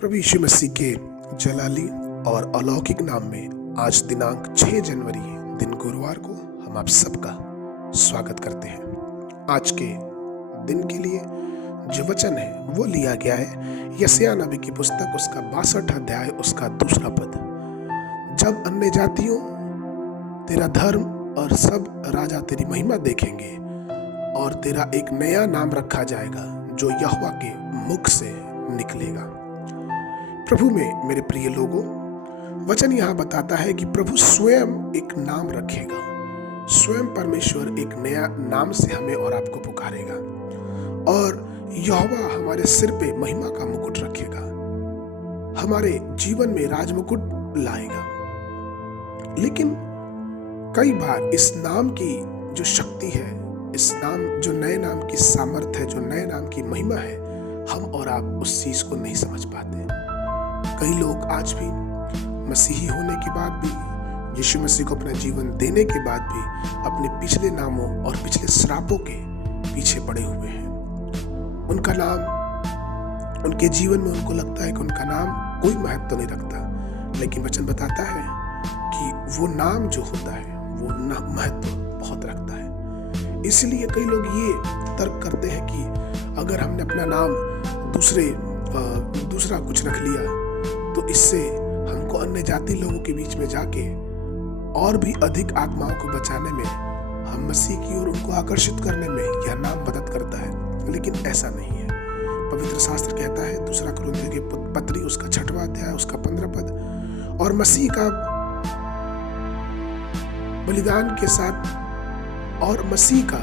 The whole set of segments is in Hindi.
प्रभु यीशु मसीह के जलाली और अलौकिक नाम में आज दिनांक 6 जनवरी दिन गुरुवार को हम आप सबका स्वागत करते हैं। आज के दिन के लिए जो वचन है वो लिया गया है यशायाह नबी की पुस्तक उसका 62 अध्याय उसका 2 पद। जब अन्य जातियों तेरा धर्म और सब राजा तेरी महिमा देखेंगे और तेरा एक नया नाम रखा जाएगा जो यहोवा के मुख से निकलेगा। प्रभु में मेरे प्रिय लोगों, वचन यहाँ बताता है कि प्रभु स्वयं एक नाम रखेगा। स्वयं परमेश्वर एक नया नाम से हमें और आपको पुकारेगा और यहोवा हमारे सिर पे महिमा का मुकुट रखेगा, हमारे जीवन में राजमुकुट लाएगा। लेकिन कई बार इस नाम की जो शक्ति है, इस नाम जो नए नाम की सामर्थ है, जो नए नाम की महिमा है, हम और आप उस चीज को नहीं समझ पाते। कई लोग आज भी मसीही होने के बाद भी, यीशु मसीह को अपना जीवन देने के बाद भी अपने पिछले नामों और पिछले श्रापों के पीछे पड़े हुए हैं। उनका नाम, उनके जीवन में उनको लगता है कि उनका नाम कोई महत्व नहीं रखता, लेकिन वचन बताता है कि वो नाम जो होता है वो महत्व बहुत रखता है। इसलिए कई लोग ये तर्क करते हैं कि अगर हमने अपना नाम दूसरा कुछ रख लिया तो इससे हमको अन्य जाति लोगों के बीच में जाके और भी अधिक आत्माओं को बचाने में, हम मसीह की ओर उनको आकर्षित करने में यह नाम मदद करता है। लेकिन ऐसा नहीं है। पवित्र शास्त्र कहता है 2 कुरिन्थियों की पत्री उसका 6वां अध्याय उसका 15 पद, और मसीह का बलिदान के साथ और मसीह का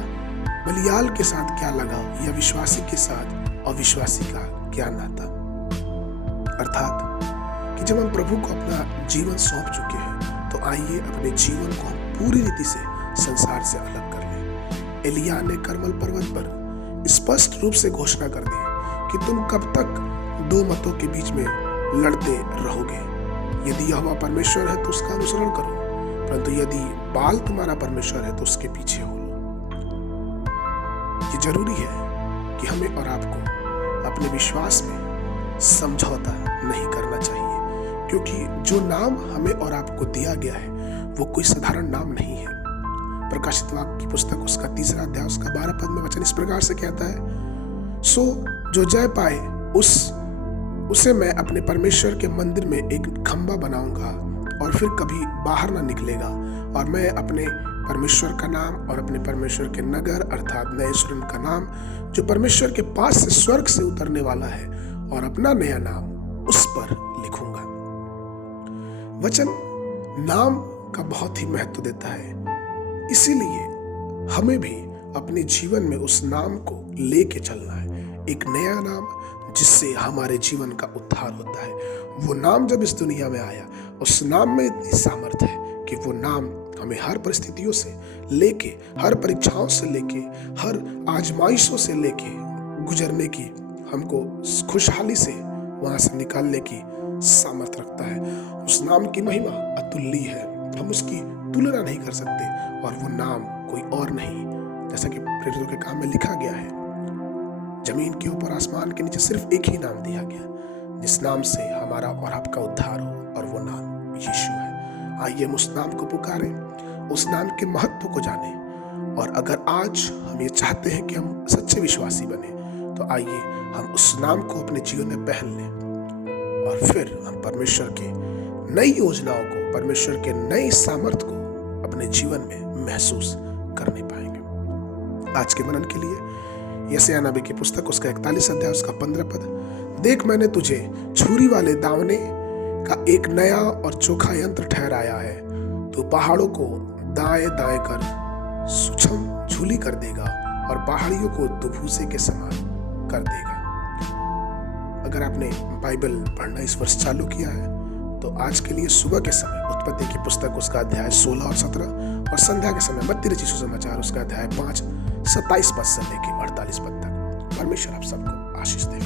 बलियाल के साथ क्या लगाव, या विश्वासी के साथ अविश्वासी का क्या नाता। अर्थात कि जब हम प्रभु को अपना जीवन सौंप चुके हैं तो आइए अपने जीवन को हम पूरी रीति से संसार से अलग कर लें। एलिय्याह ने कर्मल पर्वत पर स्पष्ट रूप से घोषणा कर दी कि तुम कब तक दो मतों के बीच में लड़ते रहोगे। यदि यहोवा परमेश्वर है तो उसका अनुसरण करो, परंतु यदि बाल तुम्हारा परमेश्वर है तो उसके पीछे हो लो। ये जरूरी है कि हमें और आपको अपने विश्वास में समझौता नहीं करना चाहिए, क्योंकि जो नाम हमें और आपको दिया गया है वो कोई साधारण नाम नहीं है। प्रकाशित वाक्य की पुस्तक उसका 3 अध्याय उसका 12 पद में वचन इस प्रकार से कहता है, सो जो जय पाए उसे मैं अपने परमेश्वर के मंदिर में एक खंबा बनाऊंगा और फिर कभी बाहर ना निकलेगा, और मैं अपने परमेश्वर का नाम और अपने परमेश्वर के नगर अर्थात नए यरूशलेम का नाम जो परमेश्वर के पास से स्वर्ग से उतरने वाला है, और अपना नया नाम उस पर लिखूंगा। वचन नाम का बहुत ही महत्व देता है, इसीलिए हमें भी अपने जीवन में उस नाम को लेके चलना है। एक नया नाम जिससे हमारे जीवन का उद्धार होता है। वो नाम जब इस दुनिया में आया, उस नाम में इतनी सामर्थ है कि वो नाम हमें हर परिस्थितियों से लेके, हर परीक्षाओं से लेके, हर आजमाइशों से लेके गुजरने की, हमको खुशहाली से वहां से निकालने की सामर्थ रखता है। उस नाम की महिमा अतुल्य है, हम उसकी तुलना नहीं कर सकते, और वो नाम कोई और नहीं, जैसा कि प्रेरितों के काम में लिखा गया है, जमीन के ऊपर आसमान के नीचे सिर्फ एक ही नाम दिया गया जिस नाम से हमारा और आपका उद्धार हो, और वो नाम यीशु है। आइए हम उस नाम को पुकारें, उस नाम के महत्व को जानें, और अगर आज हम ये चाहते हैं कि हम सच्चे विश्वासी बने तो आइए हम उस नाम को अपने जीवन में पहन लें, और फिर हम परमेश्वर के नई योजनाओं को, परमेश्वर के नई सामर्थ को अपने जीवन में महसूस करने पाएंगे। आज के मनन के लिए यशायाह नबी की पुस्तक उसका 41 अध्याय उसका 15 पद, देख मैंने तुझे छुरी वाले दावने का एक नया और चोखा यंत्र ठहराया है। तू पहाड़ों को दाएं दाएं कर सूक्ष्म झूली कर देगा और पहाड़ियों को दुभूसे के समान कर देगा। अगर आपने बाइबल पढ़ना इस वर्ष चालू किया है तो आज के लिए सुबह के समय उत्पत्ति की पुस्तक उसका अध्याय 16 और 17, और संध्या के समय मत्ती रचित सुसमाचार उसका अध्याय 5 27 पद से लेकर 48 पद तक। परमेश्वर आप सबको आशीष दे।